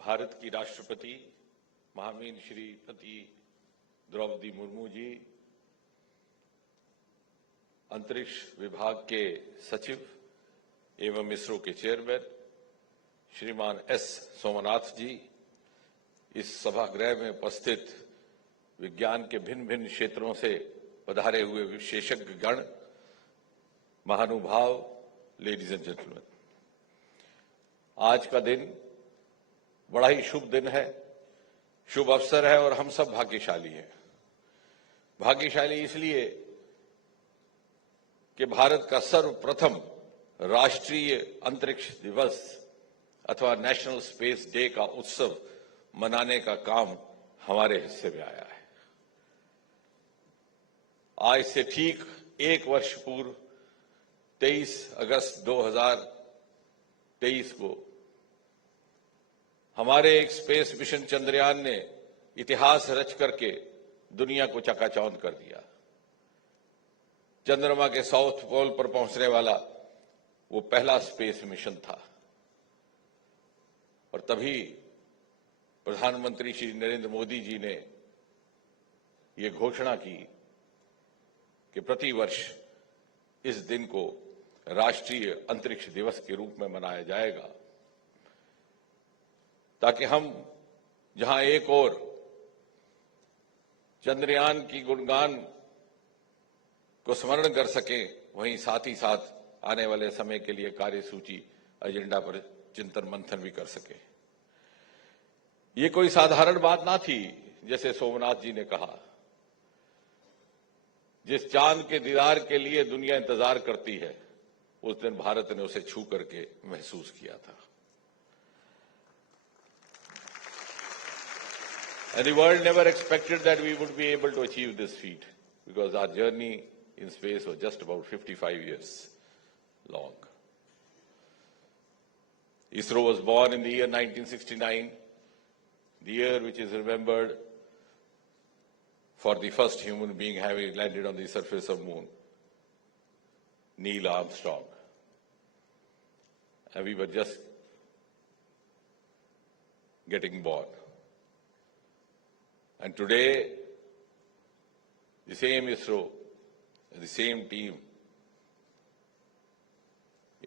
भारत की राष्ट्रपति महामहिम श्रीमती द्रौपदी मुर्मू जी, अंतरिक्ष विभाग के सचिव एवं इसरो के चेयरमैन श्रीमान एस सोमनाथ जी, इस सभागृह में उपस्थित विज्ञान के भिन्न भिन्न क्षेत्रों से पधारे हुए विशेषज्ञ गण, महानुभाव, लेडीज एंड जेंटलमैन, आज का दिन बड़ा ही शुभ दिन है, शुभ अवसर है और हम सब भाग्यशाली हैं। भाग्यशाली इसलिए कि भारत का सर्वप्रथम राष्ट्रीय अंतरिक्ष दिवस अथवा नेशनल स्पेस डे का उत्सव मनाने का काम हमारे हिस्से में आया है। आज से ठीक एक वर्ष पूर्व 23 अगस्त 2023 को हमारे एक स्पेस मिशन चंद्रयान ने इतिहास रच करके दुनिया को चकाचौंध कर दिया। चंद्रमा के साउथ पोल पर पहुंचने वाला वो पहला स्पेस मिशन था और तभी प्रधानमंत्री श्री नरेंद्र मोदी जी ने ये घोषणा की कि प्रतिवर्ष इस दिन को राष्ट्रीय अंतरिक्ष दिवस के रूप में मनाया जाएगा, ताकि हम जहां एक ओर चंद्रयान की गुणगान को स्मरण कर सकें, वहीं साथ ही साथ आने वाले समय के लिए कार्यसूची एजेंडा पर चिंतन मंथन भी कर सके। ये कोई साधारण बात ना थी, जैसे सोमनाथ जी ने कहा। जिस चांद के दीदार के लिए दुनिया इंतजार करती है, उस दिन भारत ने उसे छू करके महसूस किया था। And the world never expected that we would be able to achieve this feat, because our journey in space was just about 55 years long. ISRO was born in the year 1969, the year which is remembered for the first human being having landed on the surface of the moon, Neil Armstrong. And we were just getting born. And today, the same ISRO, the same team,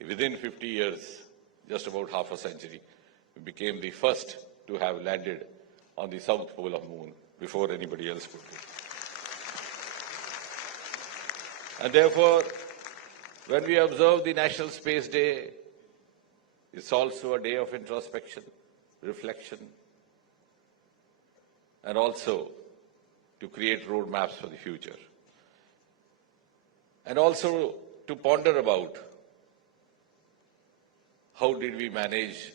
within 50 years, just about half a century, we became the first to have landed on the south pole of the moon before anybody else could do. And therefore, when we observe the National Space Day, it's also a day of introspection, reflection, and also to create roadmaps for the future. And also to ponder about how did we manage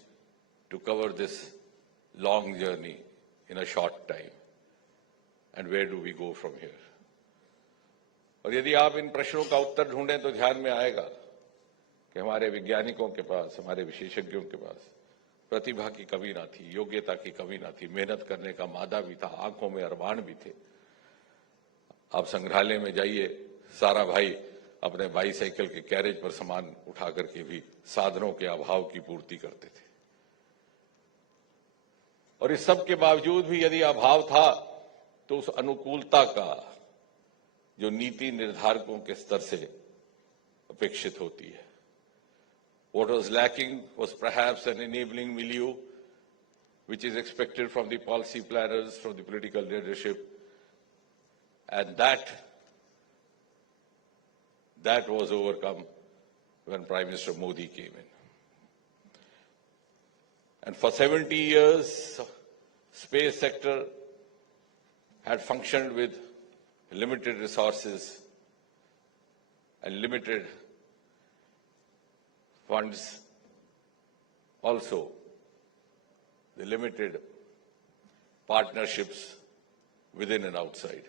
to cover this long journey in a short time, and where do we go from here? और यदि आप इन प्रश्नों का उत्तर ढूंढें तो ध्यान में आएगा कि हमारे वैज्ञानिकों के पास, हमारे विशेषज्ञों के पास प्रतिभा की कमी ना थी, योग्यता की कमी ना थी, मेहनत करने का मादा भी था, आंखों में अरमान भी थे। आप संग्रहालय में जाइए, सारा भाई अपने बाईसाइकिल के कैरेज पर सामान उठा करके भी साधनों के अभाव की पूर्ति करते थे। और इस सब के बावजूद भी यदि अभाव था तो उस अनुकूलता का जो नीति निर्धारकों के स्तर से अपेक्षित होती है। What was lacking was perhaps an enabling milieu, which is expected from the policy planners, from the political leadership, and that was overcome when Prime Minister Modi came in. And for 70 years, space sector had functioned with limited resources and limited funds, also the limited partnerships within and outside.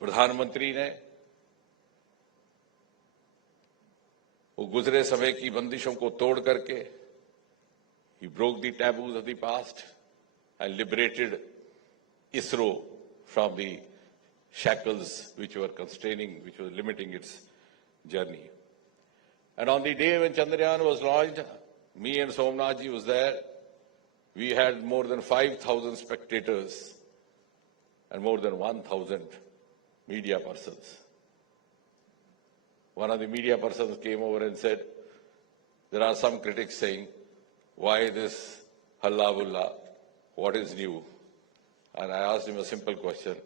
प्रधानमंत्री ने वो गुजरे समय की बंदिशों को तोड़ करके he broke the taboos of the past and liberated ISRO from the shackles which were constraining, which were limiting its journey. And on the day when Chandrayaan was launched, Me and Somnath ji was there. We had more than 5,000 spectators and more than 1,000 media persons. One of the media persons came over and said, there are some critics saying, why this halla-bulla? What is new? And I asked him a simple question.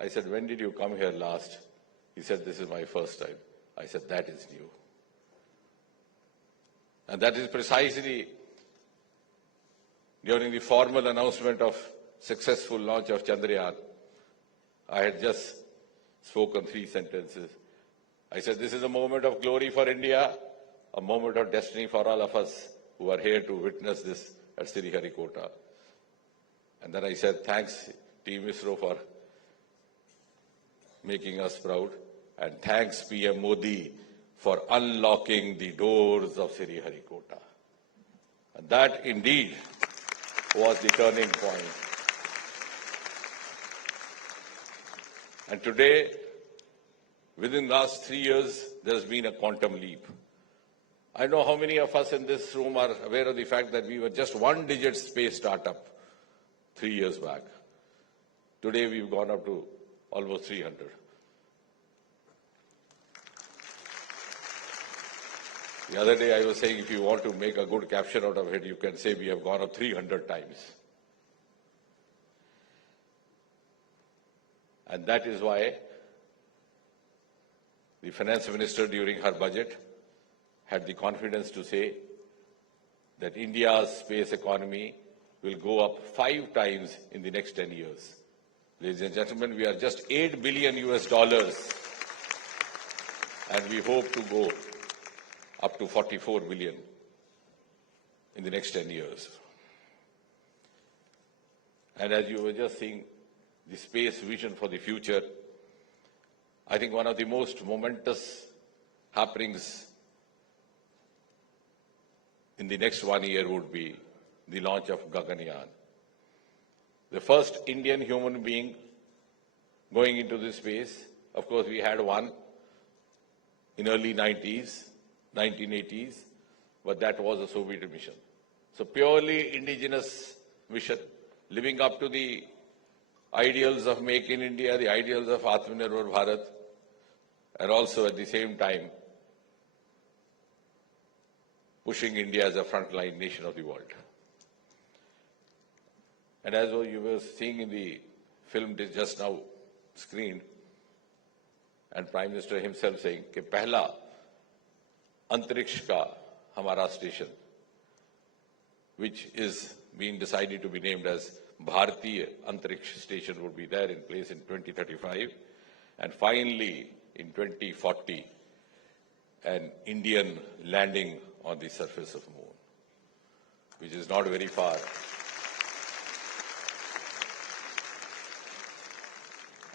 I said, when did you come here last? He said, this is my first time. I said, that is new. And that is precisely during the formal announcement of successful launch of Chandrayaan. I had just spoken 3 sentences. I said, this is a moment of glory for India, a moment of destiny for all of us who are here to witness this at Sriharikota. And then I said, thanks, Team ISRO, for making us proud. And thanks, PM Modi, for unlocking the doors of Sriharikota. And that indeed was the turning point. And today, within the last 3 years, there has been a quantum leap. I know how many of us in this room are aware of the fact that we were just 1-digit space startup 3 years back. Today, we've gone up to almost 300. The other day, I was saying, if you want to make a good caption out of it, you can say we have gone up 300 times. And that is why the finance minister during her budget had the confidence to say that India's space economy will go up 5 times in the next 10 years. Ladies and gentlemen, we are just $8 billion and we hope to go up to 44 billion in the next 10 years. And as you were just seeing the space vision for the future, I think one of the most momentous happenings in the next 1 year would be the launch of Gaganyaan. The first Indian human being going into this space. Of course, we had one in early 1980s, but that was a Soviet mission. So purely indigenous mission, living up to the ideals of Make in India, the ideals of Atmanirbhar Bharat, and also at the same time pushing India as a frontline nation of the world. And as you were seeing in the film just now screened, and Prime Minister himself saying कि पहला अंतरिक्ष का हमारा station, which is being decided to be named as Bharatiya Antariksh Station, would be there in place in 2035, and finally in 2040, an Indian landing on the surface of Moon, which is not very far.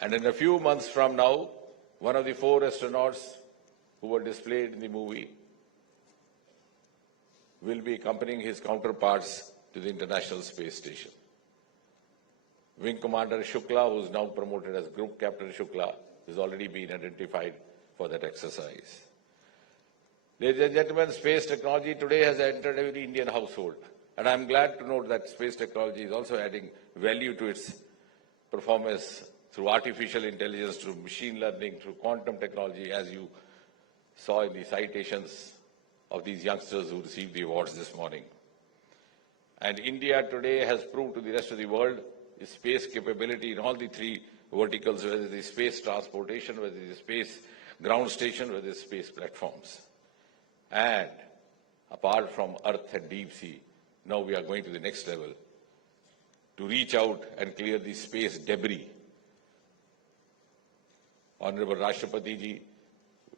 And in a few months from now, one of the 4 astronauts who were displayed in the movie will be accompanying his counterparts to the International Space Station. Wing Commander Shukla, who is now promoted as Group Captain Shukla, has already been identified for that exercise. Ladies and gentlemen, space technology today has entered every Indian household. And I'm glad to note that space technology is also adding value to its performance through artificial intelligence, through machine learning, through quantum technology, as you saw in the citations of these youngsters who received the awards this morning. And India today has proved to the rest of the world its space capability in all the 3 verticals, whether it is space transportation, whether it is space ground station, whether it is space platforms. And apart from Earth and deep sea, now we are going to the next level to reach out and clear the space debris. Honorable Rashtrapati ji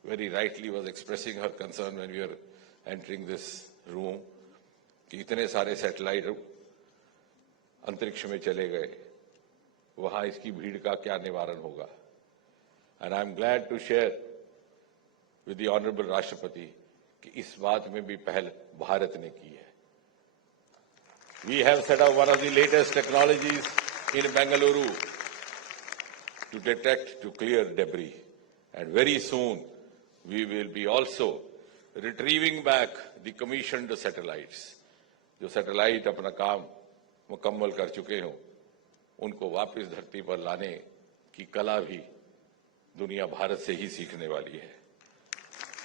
very rightly was expressing her concern when we were entering this room कि इतने सारे satellite अंतरिक्ष में चले गए, वहां इसकी भीड़ का क्या निवारण होगा. And I'm glad to share with the Honorable Rashtrapati कि इस बात में भी पहल भारत ने की है. We have set up one of the latest technologies in Bengaluru to detect, to clear debris. And very soon, we will be also retrieving back the commissioned satellites. जो सैटेलाइट अपना काम मुकम्मल कर चुके हों, उनको वापस धरती पर लाने की कला भी दुनिया भारत से ही सीखने वाली है।